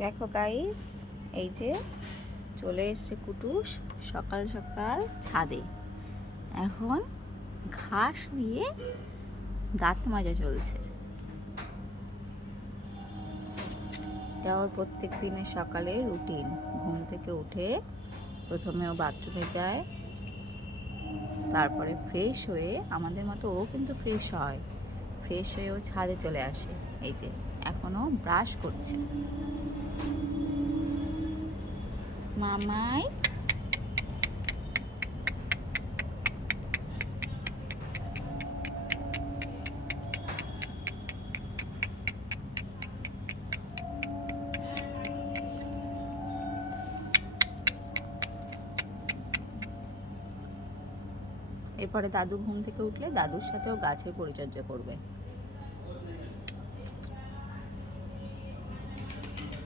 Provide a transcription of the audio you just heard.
দেখো গাইস, এই যে চলে এসছে কুটুস সকাল সকাল ছাদে। এখন ঘাস দিয়ে দাঁত মাজা চলছে। এটা ওর প্রত্যেক দিনের সকালে রুটিন। ঘুম থেকে উঠে প্রথমে ও বাথরুমে যায়, তারপরে ফ্রেশ হয়ে, আমাদের মতো ও কিন্তু ফ্রেশ হয়, ফ্রেশ হয়ে ও ছাদে চলে আসে। এই যে এখনো ব্রাশ করছে। মামাই এরপরে দাদু ঘুম থেকে উঠলে দাদুর সাথেও গাছের পরিচর্যা করবে।